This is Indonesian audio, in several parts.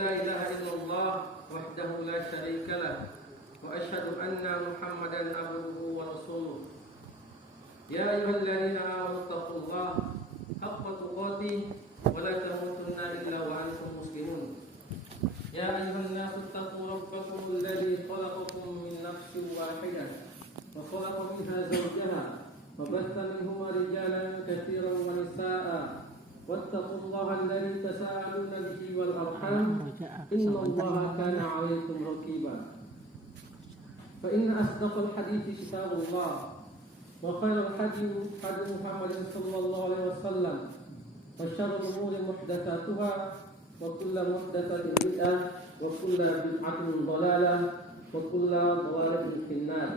لا إله إلا الله وحده لا شريك له وأشهد أن محمدا عبده ورسوله يا أيها الذين آمنوا اتقوا الله حق تقاته ولا تموتن إلا وأنتم مسلمون يا أيها الناس اتقوا ربكم الذي خلقكم من نفس واحدة وخلق منها زوجها وبث منهما رجالا كثيرا ونساء واتقوا الله الذي تساءلون به والأرحام إن الله كان عليكم رقيبا فإن أصدق الحديث كتاب الله وخير الحديث حديث محمد صلى الله عليه وسلم وشر الأمور محدثاتها وكل محدثة بدعة وكل بدعة ضلالة وكل ضلالة في النار.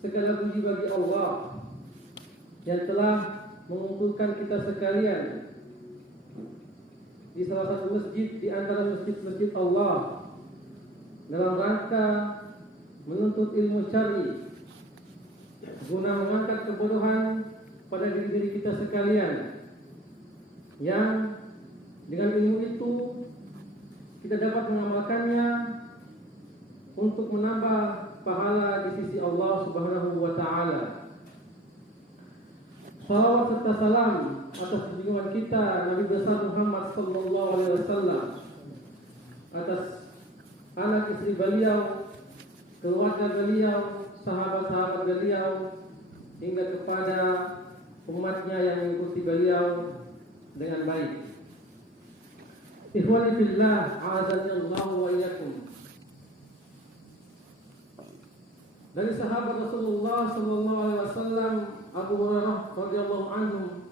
Segala puji bagi Allah yang telah mengumpulkan kita sekalian di salah satu masjid di antara masjid-masjid Allah dalam rangka menuntut ilmu syar'i guna mengangkat kebodohan pada diri-diri kita sekalian, yang dengan ilmu itu kita dapat mengamalkannya untuk menambah pahala di sisi Allah Subhanahu wa taala. Salawat serta salam atas junjungan kita Nabi besar Muhammad sallallahu alaihi wasallam, atas anak istri beliau, keluarga beliau, sahabat-sahabat beliau, hingga kepada umatnya yang mengikuti beliau dengan baik. Ikhwani fillah, a'azani Allah wa iyyakum. Dari sahabat Rasulullah sallallahu alaihi wasallam Abu Hurairah radhiyallahu anhu,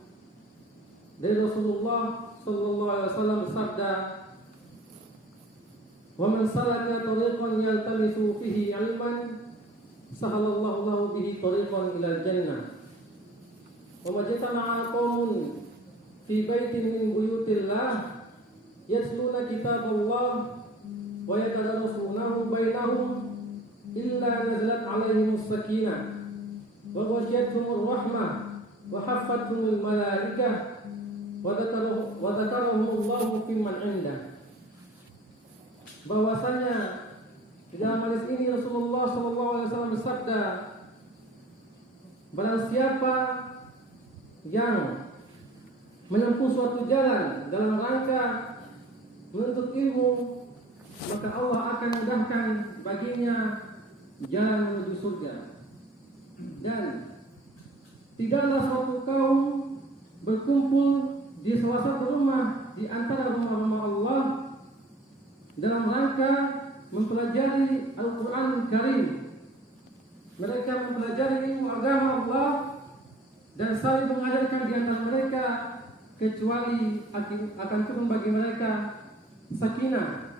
dari Rasulullah sallallahu alaihi wasallam bersabda, "Wa man salaka tariqan yaltamisu fihi 'ilman, sahalallahu lahu bihi tariqan ilal jannah. Wa majtama'a qaumun fi baitin min buyutillah yatluna kitaballah wa yatadarasunahu bainahum illa nazalat 'alaihimus sakinah wa ghashiyatuhumur rahmah wa haffathumul malaikah wa dzakarahumullahu fimman 'indah." Bahwasanya di dalam hadis ini Rasulullah SAW bersabda, barang siapa yang menempuh suatu jalan dalam rangka menuntut ilmu, maka Allah akan mudahkan baginya jalan menuju surga. Dan tidaklah suatu kaum berkumpul di salah satu rumah di antara rumah-rumah Allah dalam rangka mempelajari Al-Quran Karim. Mereka mempelajari ilmu agama Allah dan saling mengajarkan di antara mereka, kecuali akan turun bagi mereka sakinah,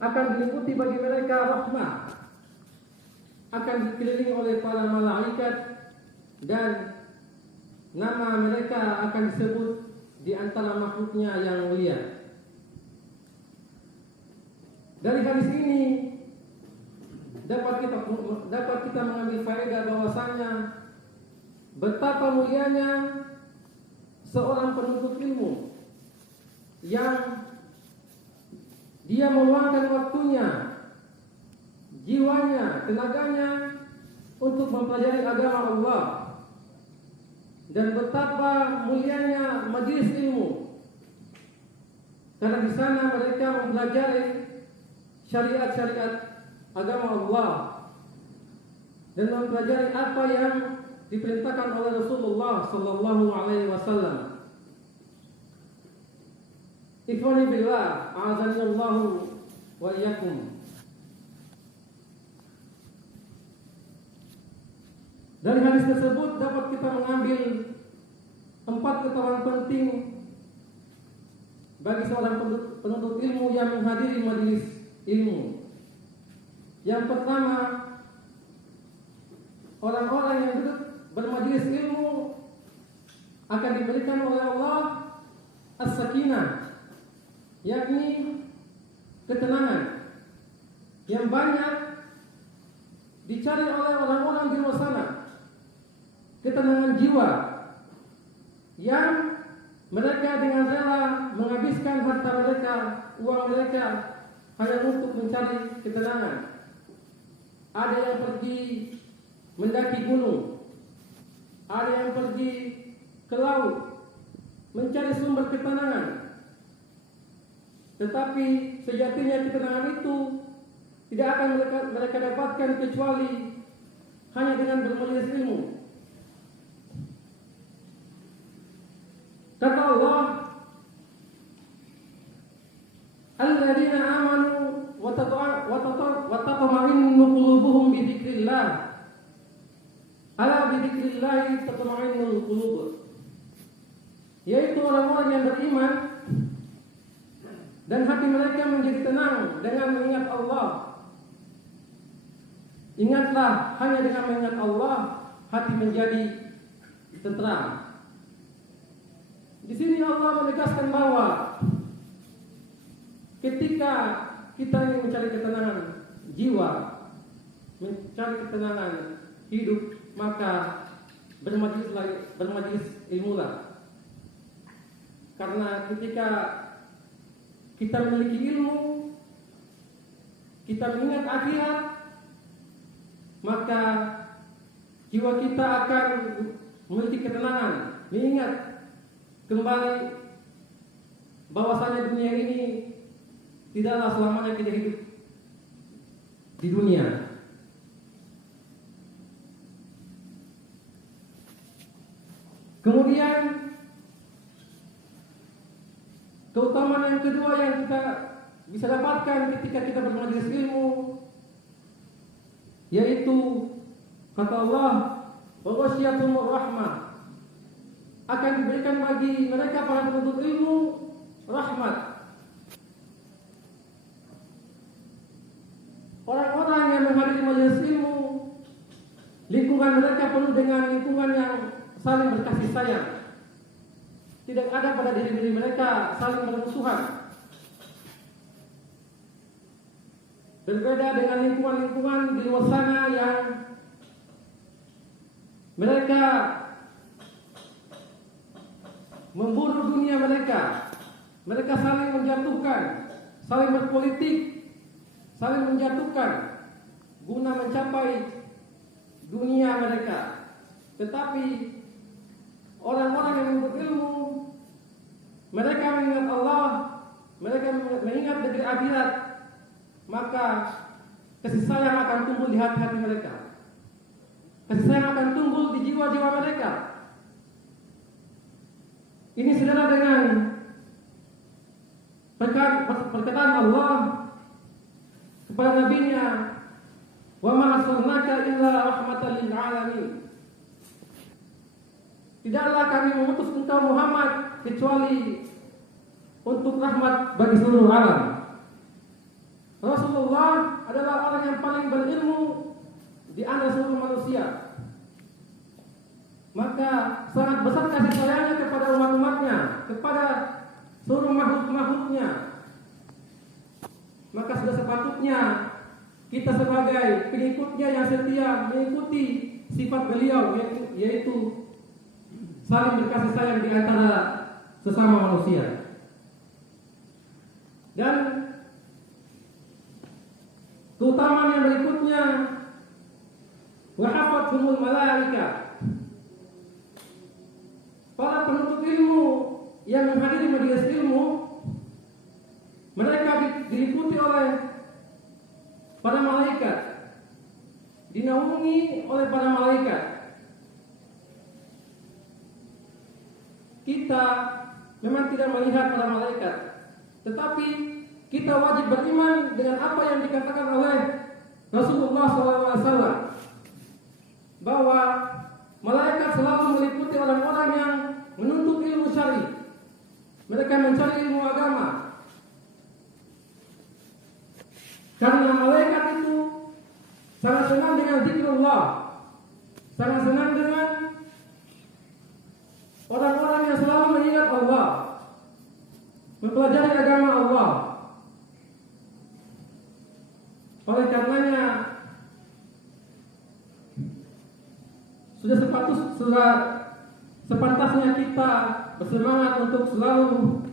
akan diliputi bagi mereka rahmah, akan dikelilingi oleh para malaikat, dan nama mereka akan disebut di antara makhluknya yang mulia. Dari hadis ini dapat kita mengambil faedah bahwasanya betapa mulianya seorang penuntut ilmu yang dia meluangkan waktunya, jiwanya, tenaganya untuk mempelajari agama Allah, dan betapa mulianya majelis ilmu, karena di sana mereka mempelajari syariat-syariat agama Allah dan mempelajari apa yang diperintahkan oleh Rasulullah sallallahu alaihi wasallam. Ikhwani billah, a'azani Allah wa iyyakum. Dari hadis tersebut dapat kita mengambil 4 ketahuan penting bagi seorang penuntut ilmu yang menghadiri majelis ilmu. Yang pertama, orang-orang yang duduk bermajelis ilmu akan diberikan oleh Allah as-sakinah, yakni ketenangan yang banyak dicari oleh orang-orang di luar sana. Ketenangan jiwa yang Mereka dengan rela menghabiskan harta mereka, uang mereka hanya untuk mencari ketenangan. Ada yang pergi mendaki gunung, ada yang pergi ke laut mencari sumber ketenangan. Tetapi sejatinya ketenangan itu tidak akan mereka dapatkan kecuali hanya dengan bermajelis ilmu. Kata Allah, alladzina amanu wa tatma'innu qulubuhum bi dzikrillah. Ala bi dzikrillah tatma'innul qulub. Yaitu orang-orang yang beriman dan hati mereka menjadi tenang dengan mengingat Allah. Ingatlah, hanya dengan mengingat Allah hati menjadi tenteram. Di sini Allah menegaskan bahwa ketika kita ingin mencari ketenangan jiwa, mencari ketenangan hidup, maka bermajelis ilmulah. Karena ketika kita memiliki ilmu, kita mengingat akhirat, maka jiwa kita akan memiliki ketenangan, mengingat kembali bahwasanya dunia ini tidaklah selamanya kita hidup di dunia. Kemudian keutamaan yang kedua yang kita bisa dapatkan ketika kita bermajelis ilmu, yaitu kata Allah, wa ghasyiyatumur rahmah, akan diberikan bagi mereka para penuntut ilmu rahmat. Orang-orang yang menghadiri majelis ilmu, lingkungan mereka penuh dengan lingkungan yang saling berkasih sayang. Tidak ada pada diri mereka saling bermusuhan. Berbeda dengan lingkungan-lingkungan di luar sana yang mereka memburu dunia mereka. Mereka saling menjatuhkan, saling berpolitik, saling menjatuhkan guna mencapai dunia mereka. Tetapi orang-orang yang berilmu, mereka mengingat Allah, mereka mengingat negeri akhirat, maka kasih sayang akan tumbuh di hati-hati mereka. Kasih sayang akan tumbuh di jiwa-jiwa mereka. Ini senada dengan perkataan Allah kepada nabinya, wa ma arsalnaka illa rahmatan lil alamin. Tidaklah kami mengutus engkau Muhammad kecuali untuk rahmat bagi seluruh alam. Rasulullah adalah orang yang paling berilmu di antara seluruh manusia. Maka sangat besar kasih sayangnya kepada umat-umatnya, kepada seluruh makhluk-makhluknya. Maka sudah sepatutnya kita sebagai pengikutnya yang setia mengikuti sifat beliau, yaitu saling berkasih sayang di antara sesama manusia. Dan keutamaan yang berikutnya, wa hafathumul malaika. Para penuntut ilmu yang menghadiri majelis ilmu, mereka diliputi oleh para malaikat, dinaungi oleh para malaikat. Kita memang tidak melihat para malaikat, tetapi kita wajib beriman dengan apa yang dikatakan oleh Rasulullah SAW, bahwa malaikat selalu meliputi orang-orang yang menuntut ilmu syar'i. Mereka mencari ilmu agama. Karena malaikat itu sangat senang dengan zikrullah, sangat senang dengan orang-orang yang selalu mengingat Allah, mempelajari agama Allah. Oleh karenanya sudah sepantasnya kita bersemangat untuk selalu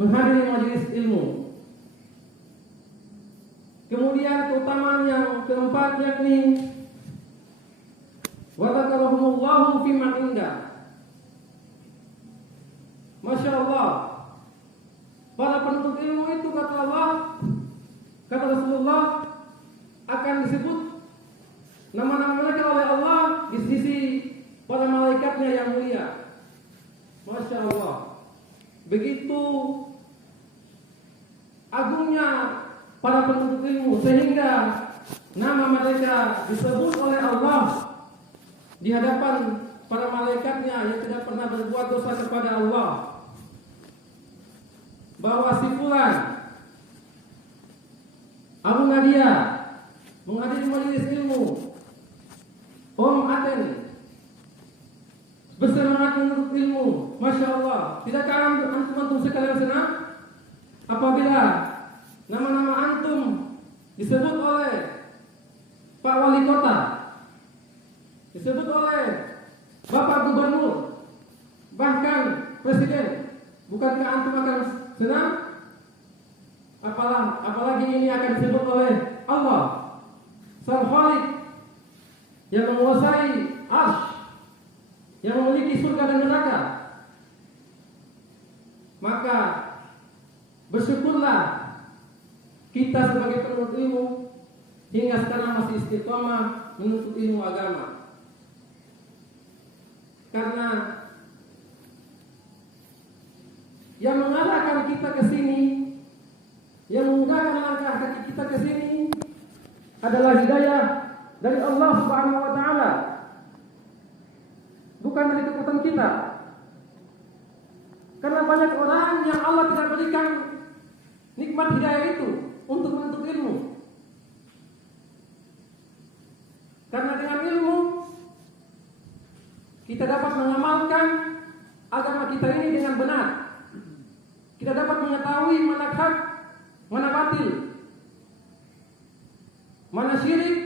menghadiri majelis ilmu. Kemudian keutamaan yang keempat yakni wa dzakarahumullahu fi man indah. Masya Allah, para penuntut ilmu itu kata Allah, kata Rasulullah, akan disebut nama-nama mereka oleh Allah di sisi para malaikatnya yang mulia. Masya Allah, begitu agungnya para penuntut ilmu sehingga nama mereka disebut oleh Allah di hadapan para malaikatnya yang tidak pernah berbuat dosa kepada Allah, bahwa si fulan Abu Nadia menghadiri majelis ilmu, Om Aten bersemangat menuntut ilmu. Masya Allah, tidakkah antum sekalian senang apabila nama-nama antum disebut oleh Pak Wali Kota, disebut oleh Bapak Gubernur, bahkan Presiden? Bukankah antum akan senang? Apalagi ini akan disebut oleh Allah Sang Khalik yang menguasai arsy, yang memiliki surga dan neraka. Maka bersyukurlah kita sebagai penuntut ilmu hingga sekarang masih istiqomah menuntut ilmu agama. Karena yang mengarahkan kita ke sini, yang memudahkan langkah kaki kita ke sini adalah hidayah dari Allah Subhanahu wa taala. Bukan dari kekuatan kita. Karena banyak orang yang Allah tidak berikan nikmat hidayah itu untuk menuntut ilmu. Karena dengan ilmu kita dapat mengamalkan agama kita ini dengan benar. Kita dapat mengetahui mana hak, mana batil, mana syirik,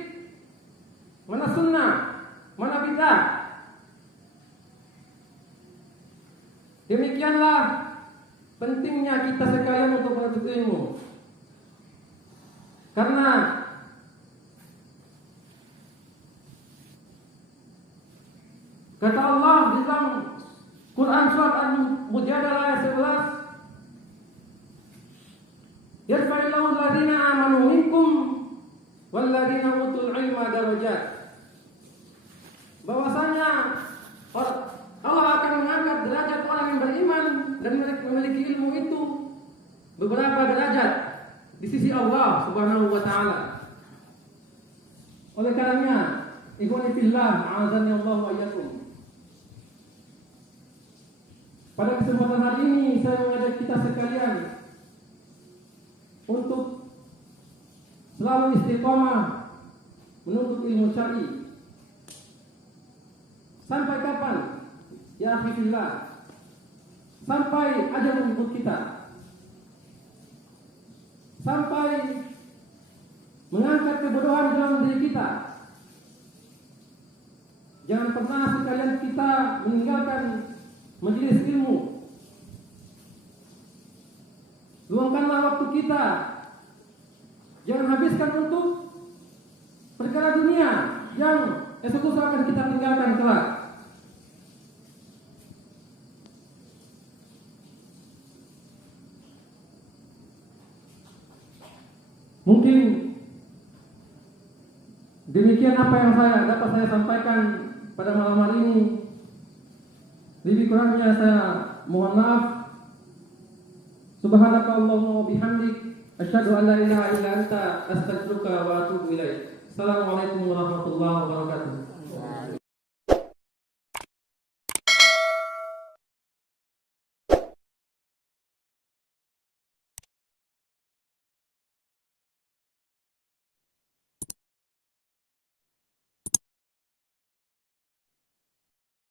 mana sunnah, mana bid'ah. Demikianlah pentingnya kita sekalian untuk menuntut ilmu. Karena kata Allah di dalam Quran surat Al-Mujadalah ayat 11, yarfa'illahu alladhina amanu minkum walladhina utul ilma darajat. Bahwasanya Allah akan mengangkat derajat orang yang beriman dan memiliki ilmu itu beberapa derajat di sisi Allah Subhanahu wa taala. Oleh karenanya, ikhwani fillah, a'azani Allah wa iyyakum. Pada kesempatan hari ini saya mengajak kita sekalian untuk selalu istiqomah menuntut ilmu syar'i. Sampai kapan? Ya akhi fillah, sampai ajal menjemput kita, sampai mengangkat kebodohan dalam diri kita. Jangan pernah sekalian kita meninggalkan majelis ilmu. Luangkanlah waktu kita, jangan habiskan untuk perkara dunia yang esok akan kita tinggalkan kelak. Mungkin demikian apa yang dapat saya sampaikan pada malam hari ini. Lebih kurangnya saya mohon maaf. Subhanakallahumma wa bihamdik, asyhadu an la ilaha illa anta, astaghfiruka wa atubu ilaik. Assalamualaikum warahmatullahi wabarakatuh.